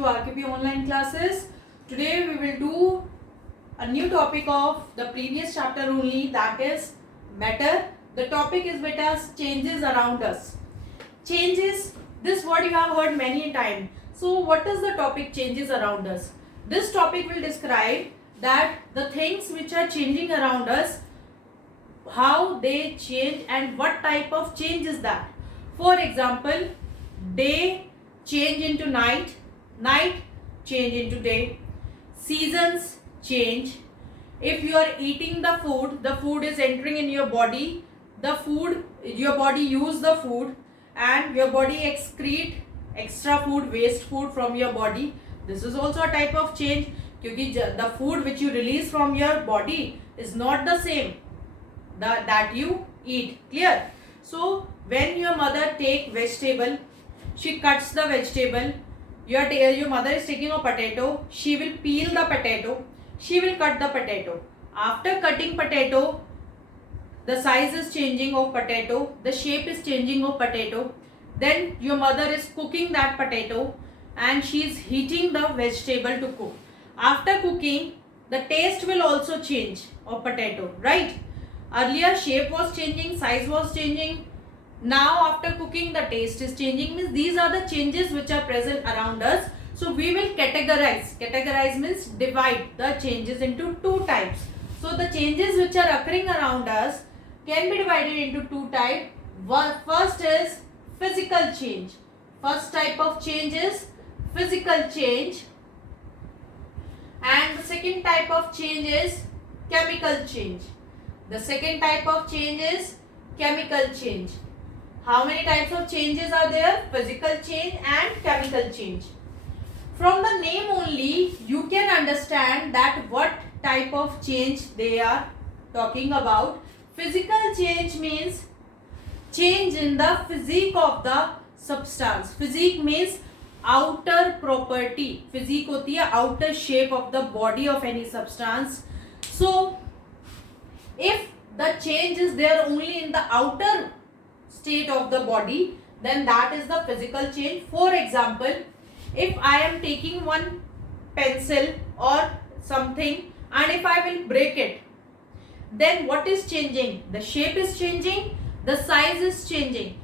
to RKP online classes. Today we will do a new topic of the previous chapter only, that is matter. The topic is beta changes around us. Changes, this word you have heard many times. So what is the topic changes around us? This topic will describe that the things which are changing around us, how they change and what type of change is that. For example, day change into night, night change into day, seasons change. If you are eating the food is entering in your body, your body use the food and your body excrete extra food, waste food from your body. This is also a type of change, because the food which you release from your body is not the same that you eat. Clear? So when your mother take vegetable, she cuts the vegetable. Your mother is taking a potato, she will peel the potato, she will cut the potato. After cutting potato, the size is changing of potato, the shape is changing of potato. Then your mother is cooking that potato and she is heating the vegetable to cook. After cooking, the taste will also change of potato, right? Earlier shape was changing, size was changing. Now after cooking, the taste is changing. Means these are the changes which are present around us. So we will categorize. Categorize means divide the changes into two types. So the changes which are occurring around us can be divided into two types. First is physical change. First type of change is physical change. And the second type of change is chemical change. The second type of change is chemical change. How many types of changes are there? Physical change and chemical change. From the name only, you can understand that what type of change they are talking about. Physical change means change in the physique of the substance. Physique means outer property. Physique होती है outer shape of the body of any substance. So, if the change is there only in the outer state of the body, then that is the physical change. For example, if I am taking one pencil or something and if I will break it, then what is changing? The shape is changing, the size is changing.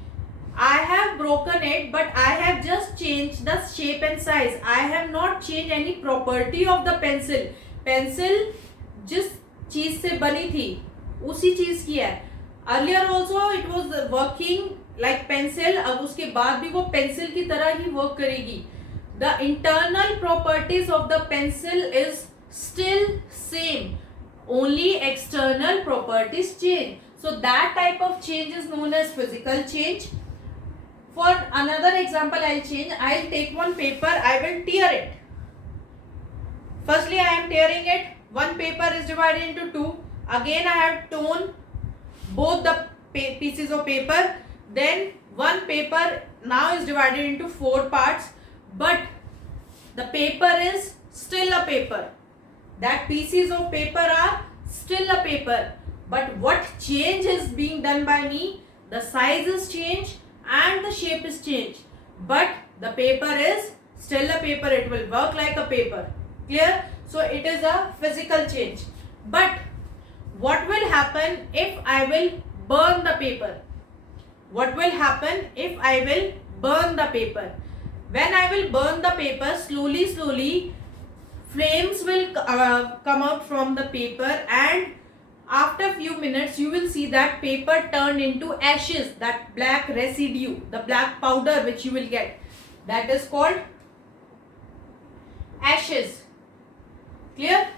I have broken it, but I have just changed the shape and size. I have not changed any property of the pencil. Pencil जिस चीज से बनी थी उसी चीज की है. Earlier also it was working like pencil. अब उसके बाद भी वो पेंसिल की तरह ही वर्क करेगी. The internal properties of the pencil is still same. Only external properties change. So that type of change is known as physical change. For another example, I'll take one paper, I will tear it. Firstly, I am tearing it. One paper is divided into two. Again, I have torn both the pieces of paper. Then one paper now is divided into four parts. But the paper is still a paper. That pieces of paper are still a paper. But what change is being done by me? The size is changed and the shape is changed. But the paper is still a paper. It will work like a paper. Clear? So it is a physical change. But what will happen if I will burn the paper? What will happen if I will burn the paper? When I will burn the paper, slowly flames will come out from the paper, and after few minutes you will see that paper turned into ashes. That black residue, the black powder which you will get, that is called ashes. Clear?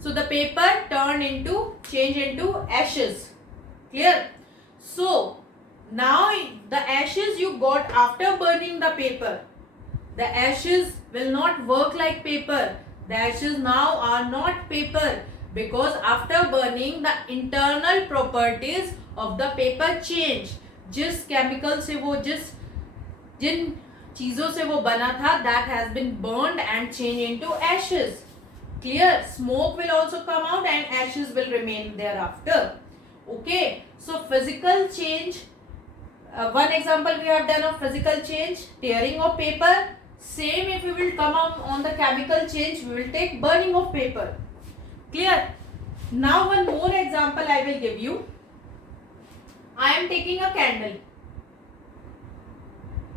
So the paper change into ashes. Clear? So now the ashes you got after burning the paper, the ashes will not work like paper. The ashes now are not paper, because after burning the internal properties of the paper change. जिस chemical से वो जिन चीजों से वो बना था, that has been burned and changed into ashes. Clear? Smoke will also come out and ashes will remain thereafter. Okay, so physical change, one example we have done of physical change, tearing of paper. Same if we will come on the chemical change, we will take burning of paper. Clear? Now one more example I will give you. I am taking a candle.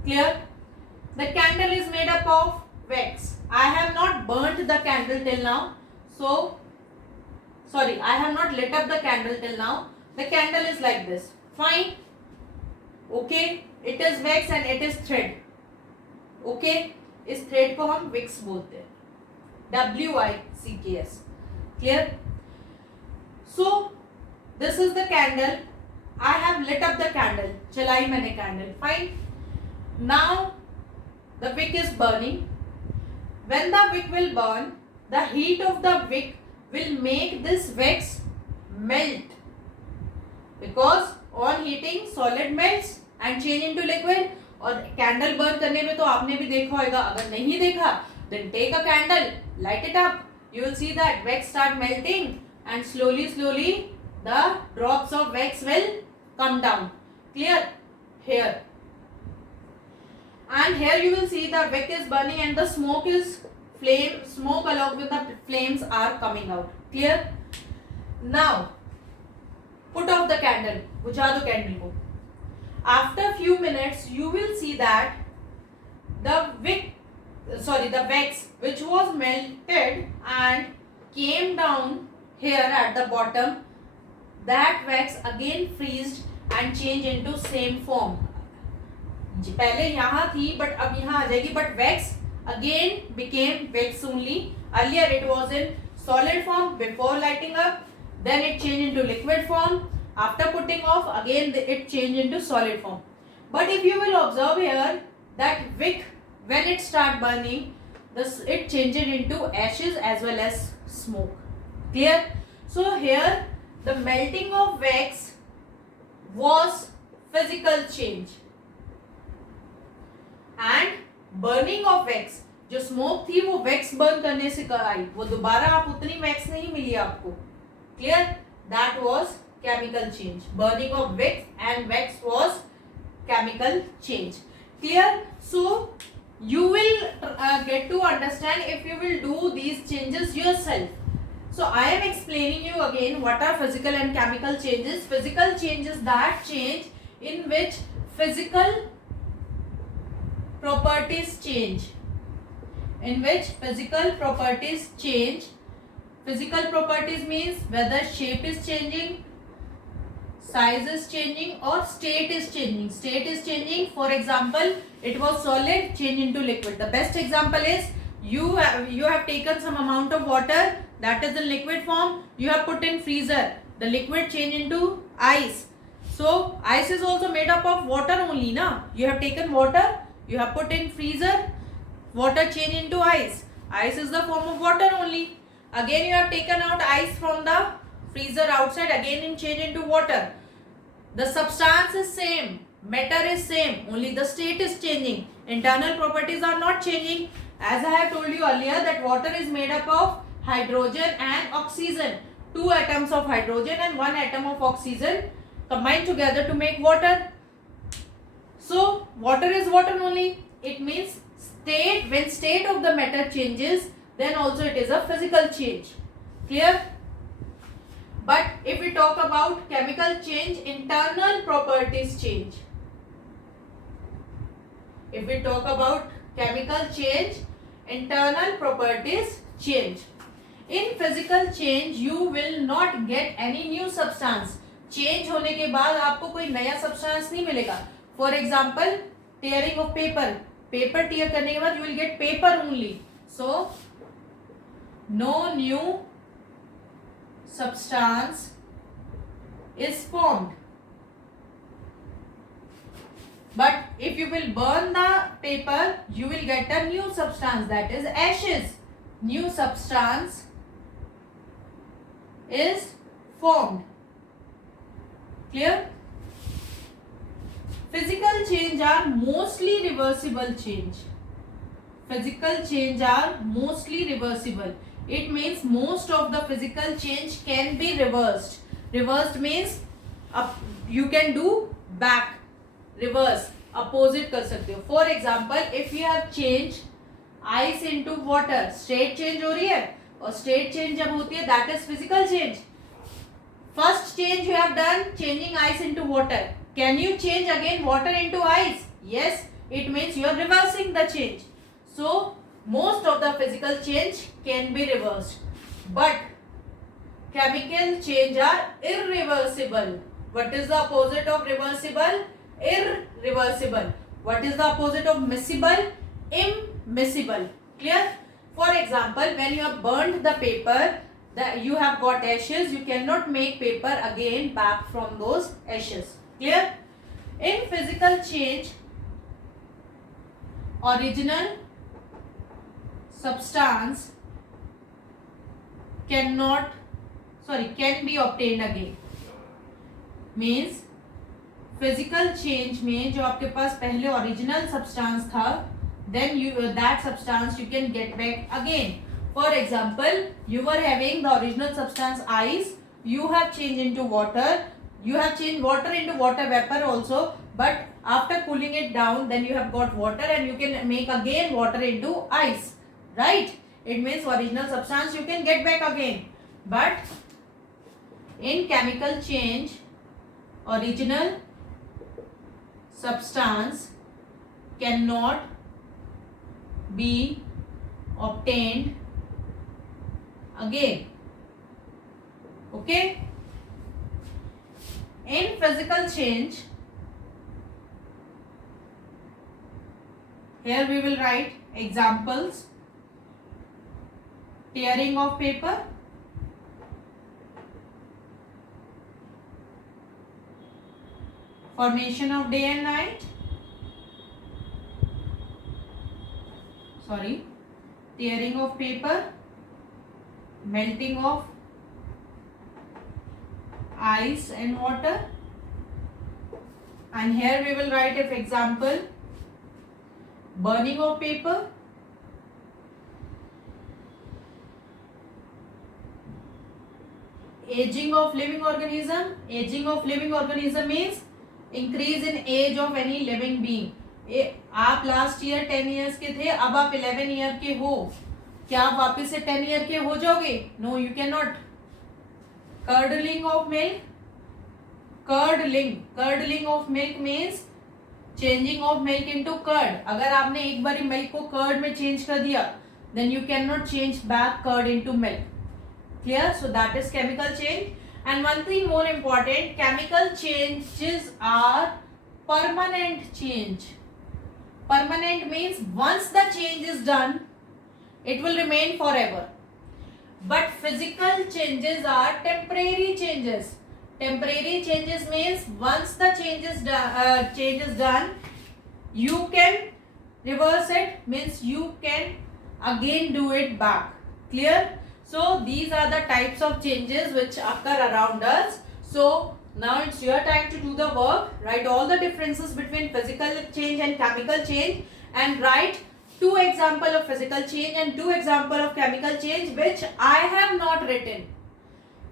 Clear? The candle is made up of wax. I have not burnt the candle till now. I have not lit up the candle till now. The candle is like this. Fine. Okay. It is wax and it is thread. Okay. इस thread को हम wax बोलते हैं. WICKS. Clear? So this is the candle. I have lit up the candle. जलाई मैंने candle. Fine. Now the wick is burning. When the wick will burn, the heat of the wick will make this wax melt, because on heating solid melts and change into liquid. और candle burn करने में तो आपने भी देखा होगा. अगर नहीं देखा, then take a candle, light it up, you will see that wax start melting and slowly the drops of wax will come down. Clear? Here. And here you will see the wick is burning and the smoke along with the flames are coming out. Clear? Now put off the candle. बुझा दो candle को. After few minutes you will see that the wax which was melted and came down here at the bottom, that wax again freezed and changed into same form. पहले यहाँ थी but अब यहाँ आ जाएगी. But wax again became wax only. Earlier it was in solid form before lighting up, then it changed into liquid form. After putting off, again it changed into solid form. But if you will observe here, that wick when it start burning, it changes into ashes as well as smoke. Clear? So here the melting of wax was physical change. And burning of wax, जो smoke थी वो wax burn करने से आई, वो दोबारा आप उतनी wax नहीं मिली आपको. Clear? That was chemical change. Burning of wax and wax was chemical change. Clear? So you will get to understand if you will do these changes yourself. So I am explaining you again what are physical and chemical changes. Physical changes, that change in which physical properties change. In which physical properties change. Physical properties means whether shape is changing, size is changing, or state is changing. State is changing. For example, it was solid, change into liquid. The best example is you have taken some amount of water that is in liquid form. You have put in freezer. The liquid change into ice. So ice is also made up of water only, na? You have taken water, you have put in freezer, water change into ice. Ice is the form of water only. Again you have taken out ice from the freezer outside, again in change into water. The substance is same, matter is same, only the state is changing. Internal properties are not changing. As I have told you earlier that water is made up of hydrogen and oxygen. 2 atoms of hydrogen and 1 atom of oxygen combined together to make water. So water is water only. It means when state of the matter changes, then also it is a physical change. Clear? But if we talk about chemical change, internal properties change. If we talk about chemical change, internal properties change. In physical change, you will not get any new substance. Change होने के बाद आपको कोई नया substance नहीं मिलेगा. For example, tearing of paper. Paper tear करने के बाद you will get paper only. So, no new substance is formed. But if you will burn the paper, you will get a new substance, that is ashes. New substance is formed. Clear? Physical change are mostly reversible change. Physical change are mostly reversible. It means most of the physical change can be reversed. Reversed means you can do back, reverse, opposite कर सकते हो. For example, if you have changed ice into water, state change हो रही है, और state change जब होती है that is physical change. First change you have done changing ice into water. Can you change again water into ice? Yes, it means you are reversing the change. So most of the physical change can be reversed, but chemical change are irreversible. What is the opposite of reversible? Irreversible. What is the opposite of miscible? Immiscible. Clear? For example, when you have burned the paper, that you have got ashes, you cannot make paper again back from those ashes. Clear? In physical change, original substance can be obtained again. Means physical change में जो आपके पास पहले original substance था, then that substance you can get back again. For example, you were having the original substance ice, you have changed into water, you have changed water into water vapor also, but after cooling it down, then you have got water and you can make again water into ice. Right? It means original substance you can get back again. But in chemical change, original substance cannot be obtained again. Okay? In physical change, here we will write examples. Tearing of paper, formation of day and night, tearing of paper, melting of ice and water, and here we will write if example, burning of paper, aging of living organism. Aging of living organism means increase in age of any living being. आप last year 10 years के थे, अब आप 11 year के हो, क्या आप वापस से 10 ईयर के हो जाओगे? No, you can not. Curdling of milk, curdling of milk means changing of milk into curd. अगर आपने एक बार मिल्क को कर्ड में चेंज कर दिया, then you can not change back curd into milk. Clear? So that is chemical change. And one thing more important, chemical changes are permanent change. Permanent means once the change is done, it will remain forever. But physical changes are temporary changes. Temporary changes means once the change is done, you can reverse it, means you can again do it back. Clear? So these are the types of changes which occur around us. So now it's your time to do the work. Write all the differences between physical change and chemical change, and write 2 examples of physical change and 2 examples of chemical change which I have not written.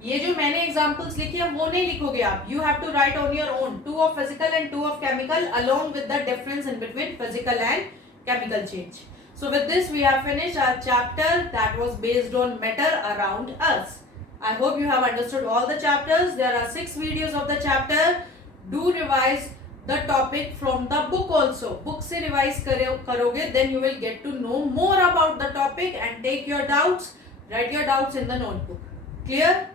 ये जो मैंने examples लिखे हैं वो नहीं लिखोगे आप. You have to write on your own 2 of physical and 2 of chemical along with the difference in between physical and chemical change. So with this we have finished our chapter that was based on matter around us. I hope you have understood all the chapters. There are 6 videos of the chapter. Do revise the topic from the book also. Book से revise करोगे, then you will get to know more about the topic and take your doubts, write your doubts in the notebook. Clear?